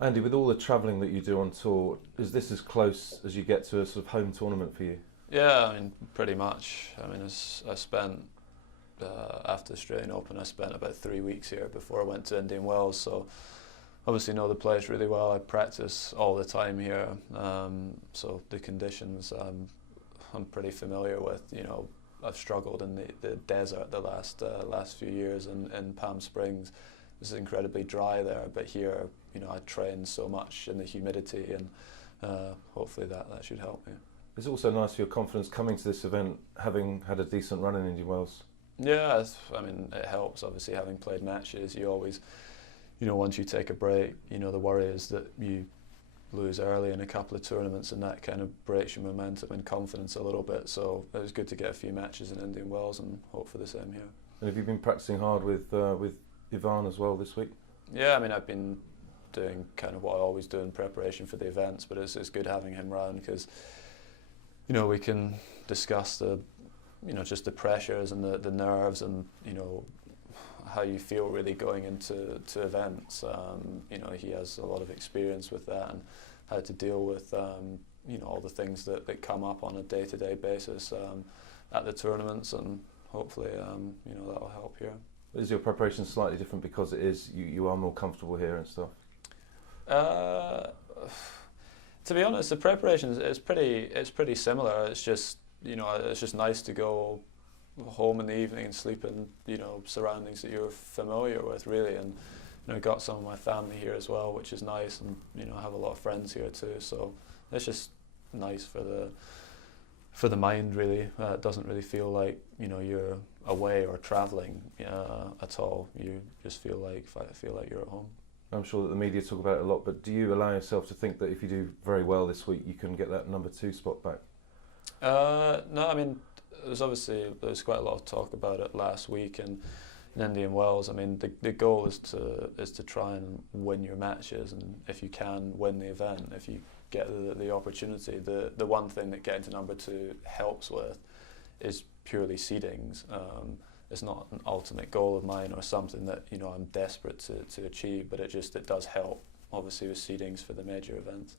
Andy, with all the travelling that you do on tour, is this as close as you get to a sort of home tournament for you? Yeah, I mean, pretty much. I mean, I spent after the Australian Open, I spent about 3 weeks here before I went to Indian Wells. So obviously know the place really well. I practice all the time here, so the conditions I'm pretty familiar with. I've struggled in the desert the last few years in Palm Springs. It's incredibly dry there, but here, I train so much in the humidity, and hopefully that should help me. It's also nice for your confidence coming to this event, having had a decent run in Indian Wells. Yeah, I mean, it helps. Obviously, having played matches, you always, once you take a break, the worry is that you lose early in a couple of tournaments, and that kind of breaks your momentum and confidence a little bit. So it was good to get a few matches in Indian Wells and hope for the same here. And have you been practicing hard with Ivan as well this week? Yeah, I mean, I've been doing kind of what I always do in preparation for the events, but it's good having him around because, we can discuss just the pressures and the nerves and, how you feel really going into events. He has a lot of experience with that and how to deal with, all the things that come up on a day-to-day basis at the tournaments, and hopefully, that'll help here. Is your preparation slightly different because it is you are more comfortable here and stuff? To be honest, the preparation is pretty similar. It's just it's just nice to go home in the evening and sleep in surroundings that you're familiar with, really. And got some of my family here as well, which is nice, and I have a lot of friends here too. So it's just nice for the mind, really. It doesn't really feel like you're away or traveling at all. You just feel like you're at home. I'm sure that the media talk about it a lot, but do you allow yourself to think that if you do very well this week, you can get that number 2 spot back? No, I mean, there's quite a lot of talk about it last week in Indian Wells. I mean, the goal is to try and win your matches, and if you can win the event, if you get the opportunity, the one thing that getting to number 2 helps with is purely seedings. It's not an ultimate goal of mine or something that I'm desperate to achieve, but it does help, obviously, with seedings for the major events.